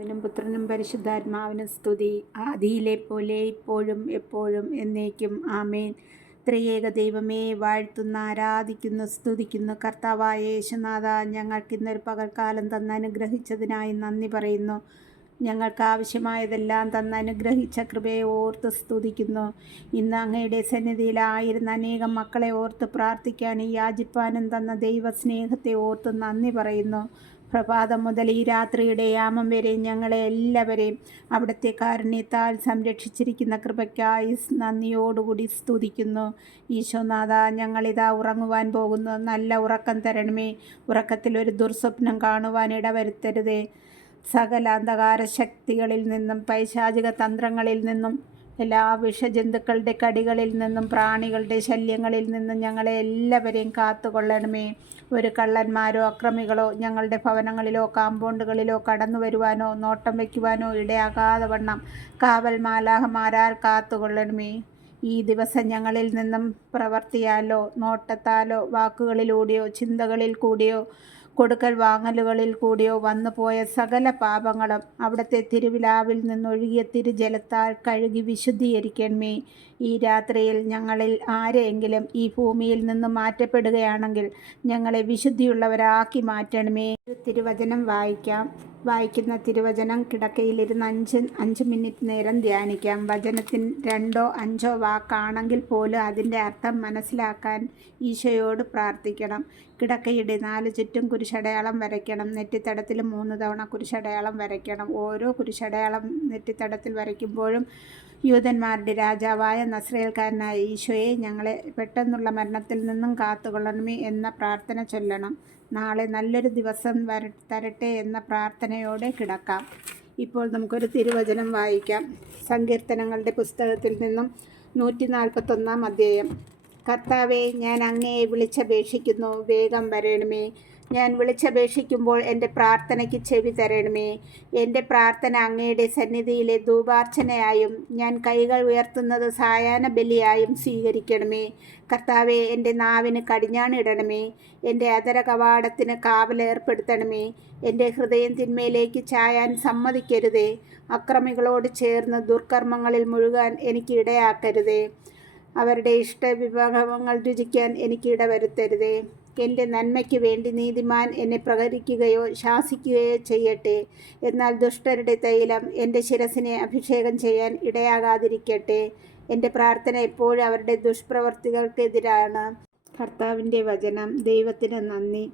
പിതാവിനും പുത്രനും പരിശുദ്ധാത്മാവിനും സ്തുതി, ആദിയിലെ പോലെ ഇപ്പോഴും എപ്പോഴും എന്നേക്കും ആമേൻ. ത്രിയേക ദൈവമേ, വാഴ്ത്തുന്നു, ആരാധിക്കുന്നു, സ്തുതിക്കുന്നു. കർത്താവായ യേശുനാഥ, ഞങ്ങൾക്കിന്നൊരു പകൽക്കാലം തന്ന് അനുഗ്രഹിച്ചതിനായി നന്ദി പറയുന്നു. ഞങ്ങൾക്ക് ആവശ്യമായതെല്ലാം തന്ന് അനുഗ്രഹിച്ച കൃപയെ ഓർത്ത് സ്തുതിക്കുന്നു. ഇന്ന് അങ്ങയുടെ സന്നിധിയിലായിരുന്ന അനേകം മക്കളെ ഓർത്ത് പ്രാർത്ഥിക്കാനും യാചിപ്പാനും തന്ന ദൈവസ്നേഹത്തെ ഓർത്ത് നന്ദി പറയുന്നു. പ്രഭാതം മുതൽ ഈ രാത്രിയുടെ യാമം വരെ ഞങ്ങളെ എല്ലാവരെയും അവിടുത്തെ കാരുണ്യത്താൽ സംരക്ഷിച്ചിരിക്കുന്ന കൃപയ്ക്കായി നന്ദിയോടുകൂടി സ്തുതിക്കുന്നു. ഈശോനാഥ, ഞങ്ങളിതാ ഉറങ്ങുവാൻ പോകുന്നു. നല്ല ഉറക്കം തരണമേ. ഉറക്കത്തിൽ ഒരു ദുർസ്വപ്നം കാണുവാൻ ഇടവരുത്തരുതേ. സകല അന്ധകാര ശക്തികളിൽ നിന്നും, പൈശാചിക തന്ത്രങ്ങളിൽ നിന്നും, എല്ലാ വിഷജന്തുക്കളുടെ കടികളിൽ നിന്നും, പ്രാണികളുടെ ശല്യങ്ങളിൽ നിന്നും ഞങ്ങളെ എല്ലാവരെയും കാത്തുകൊള്ളണമേ. ഒരു കള്ളന്മാരോ അക്രമികളോ ഞങ്ങളുടെ ഭവനങ്ങളിലോ കാമ്പൗണ്ടുകളിലോ കടന്നു വരുവാനോ നോട്ടം വയ്ക്കുവാനോ ഇടയാകാതെ വണ്ണം കാവൽ മാലാഖമാരാൽ കാത്തുകൊള്ളണമേ. ഈ ദിവസം ഞങ്ങളിൽ നിന്നും പ്രവൃത്തിയാലോ നോട്ടത്താലോ വാക്കുകളിലൂടെയോ ചിന്തകളിൽ കൂടിയോ കൊടുക്കൽ വാങ്ങലുകളിൽ കൂടിയോ വന്നുപോയ സകല പാപങ്ങളും അവിടുത്തെ തിരുവിലാവിൽ നിന്നൊഴുകിയ തിരുജലത്താൽ കഴുകി വിശുദ്ധീകരിക്കണമേ. ഈ രാത്രിയിൽ ഞങ്ങളിൽ ആരെയെങ്കിലും ഈ ഭൂമിയിൽ നിന്ന് മാറ്റപ്പെടുകയാണെങ്കിൽ ഞങ്ങളെ വിശുദ്ധിയുള്ളവരാക്കി മാറ്റണമേ. തിരുവചനം വായിക്കാം. വായിക്കുന്ന തിരുവചനം കിടക്കയിലിരുന്ന് 5 മിനിറ്റ് നേരം ധ്യാനിക്കാം. വചനത്തിന് 2 or 5 വാക്കാണെങ്കിൽ പോലും അതിൻ്റെ അർത്ഥം മനസ്സിലാക്കാൻ ഈശോയോട് പ്രാർത്ഥിക്കണം. കിടക്കയുടെ 4 ചുറ്റും കുരിശടയാളം വരയ്ക്കണം. നെറ്റിത്തടത്തിൽ 3 തവണ കുരിശടയാളം വരയ്ക്കണം. ഓരോ കുരിശടയാളം നെറ്റിത്തടത്തിൽ വരയ്ക്കുമ്പോഴും യൂതന്മാരുടെ രാജാവായ നസ്രയേൽക്കാരനായ ഈശോയെ, ഞങ്ങളെ പെട്ടെന്നുള്ള മരണത്തിൽ നിന്നും കാത്തുകൊള്ളണമേ എന്ന പ്രാർത്ഥന ചൊല്ലണം. നാളെ നല്ലൊരു ദിവസം തരട്ടെ എന്ന പ്രാർത്ഥനയോടെ കിടക്കാം. ഇപ്പോൾ നമുക്കൊരു തിരുവചനം വായിക്കാം. സങ്കീർത്തനങ്ങളുടെ പുസ്തകത്തിൽ നിന്നും 141 അധ്യായം. കർത്താവേ, ഞാൻ അങ്ങയെ വിളിച്ചപേക്ഷിക്കുന്നു, വേഗം വരണമേ. ഞാൻ വിളിച്ചപേക്ഷിക്കുമ്പോൾ എൻ്റെ പ്രാർത്ഥനയ്ക്ക് ചെവി തരണമേ. എൻ്റെ പ്രാർത്ഥന അങ്ങയുടെ സന്നിധിയിലെ ധൂപാർച്ചനയായും ഞാൻ കൈകൾ ഉയർത്തുന്നത് സായാഹ്ന ബലിയായും സ്വീകരിക്കണമേ. കർത്താവെ, എൻ്റെ നാവിന് കടിഞ്ഞാണിടണമേ. എൻ്റെ അധര കവാടത്തിന് കാവലേർപ്പെടുത്തണമേ. എൻ്റെ ഹൃദയം തിന്മയിലേക്ക് ചായാൻ സമ്മതിക്കരുതേ. അക്രമികളോട് ചേർന്ന് ദുർക്കർമ്മങ്ങളിൽ മുഴുകാൻ എനിക്ക് ഇടയാക്കരുതേ. അവരുടെ ഇഷ്ടവിഭവങ്ങൾ രുചിക്കാൻ എനിക്ക് ഇടവരുത്തരുതേ. എൻ്റെ നന്മയ്ക്ക് വേണ്ടി നീതിമാൻ എന്നെ പ്രഹരിക്കുകയോ ശാസിക്കുകയോ ചെയ്യട്ടെ. എന്നാൽ ദുഷ്ടരുടെ തൈലം എൻ്റെ ശിരസിനെ അഭിഷേകം ചെയ്യാൻ ഇടയാകാതിരിക്കട്ടെ. എൻ്റെ പ്രാർത്ഥന എപ്പോഴും അവരുടെ ദുഷ്പ്രവർത്തികൾക്കെതിരാണ്. കർത്താവിൻ്റെ വചനം. ദൈവത്തിന് നന്ദി.